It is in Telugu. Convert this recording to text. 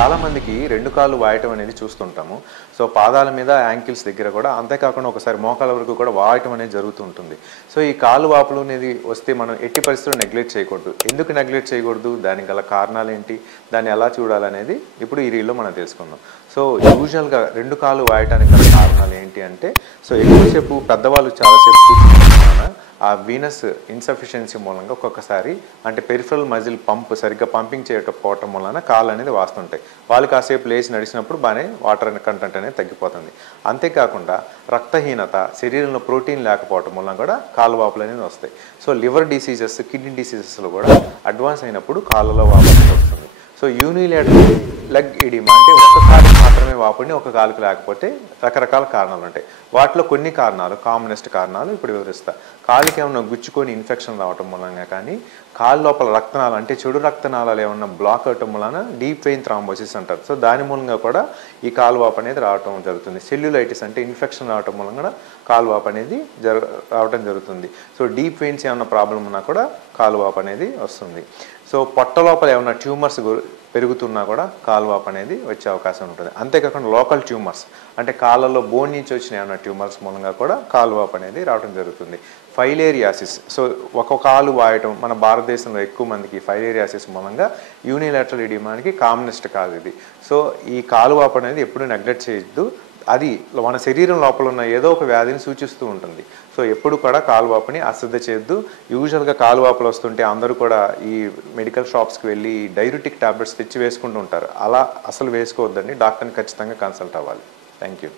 చాలా మందికి రెండు కాళ్ళు వాయటం అనేది చూస్తుంటాము. సో పాదాల మీద యాంకిల్స్ దగ్గర కూడా అంతేకాకుండా ఒకసారి మోకాళ్ళ వరకు కూడా వాయటం అనేది జరుగుతూ ఉంటుంది. సో ఈ కాళ్ళు వాపులు అనేది వస్తే మనం ఎట్టి పరిస్థితుల్లో నెగ్లెక్ట్ చేయకూడదు. ఎందుకు నెగ్లెక్ట్ చేయకూడదు, దానికి గల కారణాలు ఏంటి, దాన్ని ఎలా చూడాలనేది ఇప్పుడు ఈ రీల్లో మనం తెలుసుకుందాం. సో యూజువల్గా రెండు కాళ్ళు వాయటానికి గల కారణాలు ఏంటి అంటే, సో ఎక్కువసేపు పెద్దవాళ్ళు చాలాసేపు కూర్చుంటున్న ఆ వీనస్ ఇన్సఫిషియన్సీ మూలంగా ఒక్కొక్కసారి అంటే పెరిఫరల్ మజిల్ పంప్ సరిగ్గా పంపింగ్ చేయకపోవటం వలన కాళ్ళు అనేది వాస్తుంటాయి. వాళ్ళు కాసేపు లేచి నడిచినప్పుడు బాగానే వాటర్ కంటెంట్ అనేది తగ్గిపోతుంది. అంతేకాకుండా రక్తహీనత, శరీరంలో ప్రోటీన్ లేకపోవటం వలన కూడా కాళ్ళు వాపులు అనేది వస్తాయి. సో లివర్ డిసీజెస్, కిడ్నీ డిసీజెస్లో కూడా అడ్వాన్స్ అయినప్పుడు కాళ్ళలో వాపు అనేది వస్తుంది. సో యూనిలేటరల్ లెగ్ ఎడిమా అంటే ఒక కాలుకి మాత్రమే వాపుని ఒక కాలుకి లేకపోతే రకరకాల కారణాలు ఉంటాయి. వాటిలో కొన్ని కారణాలు, కామనెస్ట్ కారణాలు ఇప్పుడు వివరిస్తా. కాలుకి ఏమన్నా గుచ్చుకొని ఇన్ఫెక్షన్ రావటం మూలంగా కానీ, కాలు లోపల రక్తనాళాలు అంటే చెడు రక్తనాళాలు ఏమన్నా బ్లాక్ అవటం వలన డీప్ వెయిన్ థ్రాంబోసిస్ అంటారు. సో దాని మూలంగా కూడా ఈ కాలు వాపు అనేది రావటం జరుగుతుంది. సెల్యులైటిస్ అంటే ఇన్ఫెక్షన్ రావటం మూలంగా కాలు వాపు అనేది రావటం జరుగుతుంది. సో డీప్ వెయిన్స్ ఏమన్నా ప్రాబ్లం ఉన్నా కూడా కాలు వాపు అనేది వస్తుంది. సో పొట్ట లోపల ఏమన్నా ట్యూమర్స్ పెరుగుతున్నా కూడా కాలు వాపు అనేది వచ్చే అవకాశం ఉంటుంది. అంతేకాకుండా లోకల్ ట్యూమర్స్ అంటే కాళ్ళలో బోన్ నుంచి వచ్చిన ఏమన్నా ట్యూమర్స్ మూలంగా కూడా కాలు వాపు అనేది రావడం జరుగుతుంది. ఫైలేరియాసిస్, సో ఒక కాలు వాయటం మన భారతదేశంలో ఎక్కువ మందికి ఫైలేరియాసిస్ మూలంగా యూనిలేటరల్ ఎడిమాకి కామనెస్ట్ కాదు ఇది. సో ఈ కాలు వాపు అనేది ఎప్పుడు నెగ్లెక్ట్ చేయొద్దు. అది మన శరీరం లోపల ఉన్న ఏదో ఒక వ్యాధిని సూచిస్తూ ఉంటుంది. సో ఎప్పుడు కూడా కాలువాపుని అశ్రద్ధ చేయొద్దు. యూజువల్గా కాలువాపులు వస్తుంటే అందరూ కూడా ఈ మెడికల్ షాప్స్కి వెళ్ళి డైయూరిటిక్ టాబ్లెట్స్ తెచ్చి వేసుకుంటూ ఉంటారు. అలా అసలు వేసుకోవద్దండి. డాక్టర్ని ఖచ్చితంగా కన్సల్ట్ అవ్వాలి. Thank you.